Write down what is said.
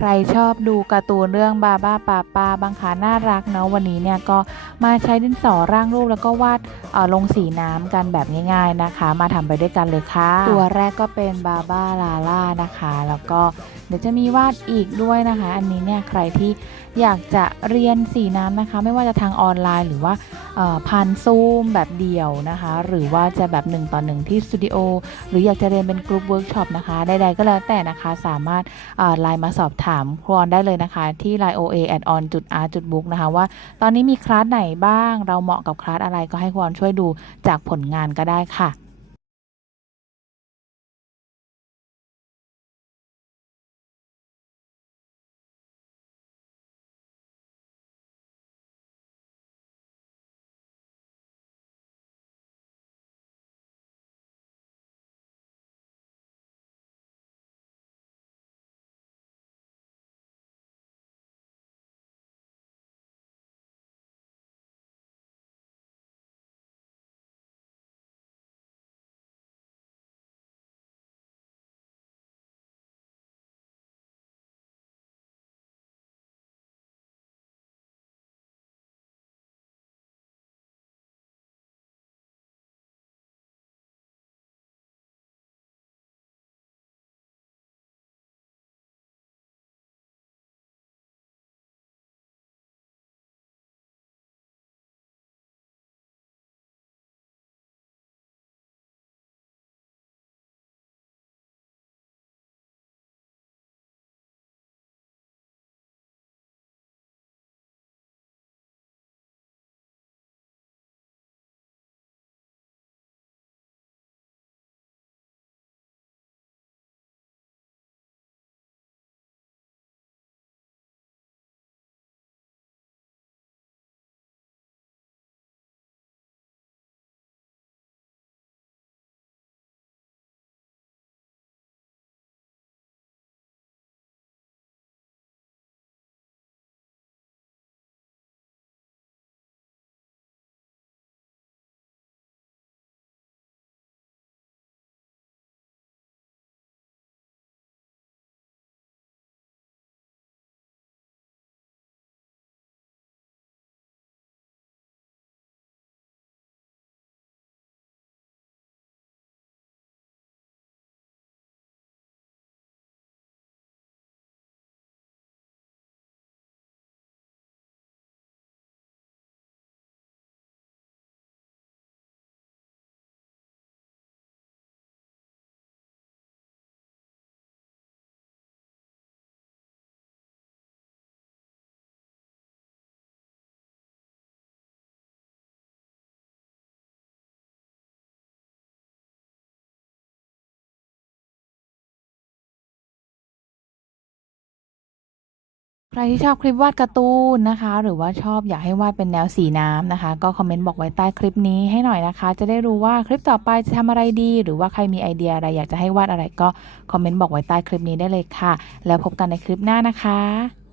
ใครชอบดูการ์ตูนเรื่องบาบ้าปาปาบางคะน่ารักเนาะวันนี้เนี่ยก็มาใช้ดินสอร่างรูปแล้วก็วาดเออลงสีน้ำกันแบบง่ายๆนะคะ มาทำไปด้วยกันเลยค่ะ ตัวแรกก็เป็นบาบ้าลาล่านะคะ แล้วก็เดี๋ยวจะมีวาดอีกด้วยนะคะ อันนี้เนี่ยใครที่อยากจะเรียนสีน้ำนะคะ ไม่ว่าจะทางออนไลน์หรือว่า เอ่อผ่านซูมแบบเดี่ยวนะคะ หรือว่าจะแบบหนึ่งต่อหนึ่งที่สตูดิโอหรืออยากจะเรียนเป็นกลุ่มเวิร์กช็อปนะคะใดๆก็แล้วแต่นะคะสามารถไลน์มาสอบถามครูออนได้เลยนะคะ ที่ line oa at on จุด r จุด book นะคะว่าตอนนี้มีคลาสไหนบ้างเราเหมาะกับคลาสอะไรก็ให้ครูออนช่วยดูจากผลงานก็ได้ค่ะ รที่ชอบคลิปวาดการ์ตูนนะคะ หรือว่าชอบอยากให้วาดเป็นแนวสีน้ำนะคะ ก็คอมเมนต์บอกไว้ใต้คลิปนี้ให้หน่อยนะคะ จะได้รู้ว่าคลิปต่อไปจะทำอะไรดี หรือว่าใครมีไอเดียอะไรอยากจะให้วาดอะไรก็คอมเมนต์บอกไว้ใต้คลิปนี้ได้เลยค่ะ แล้วพบกันในคลิปหน้านะคะ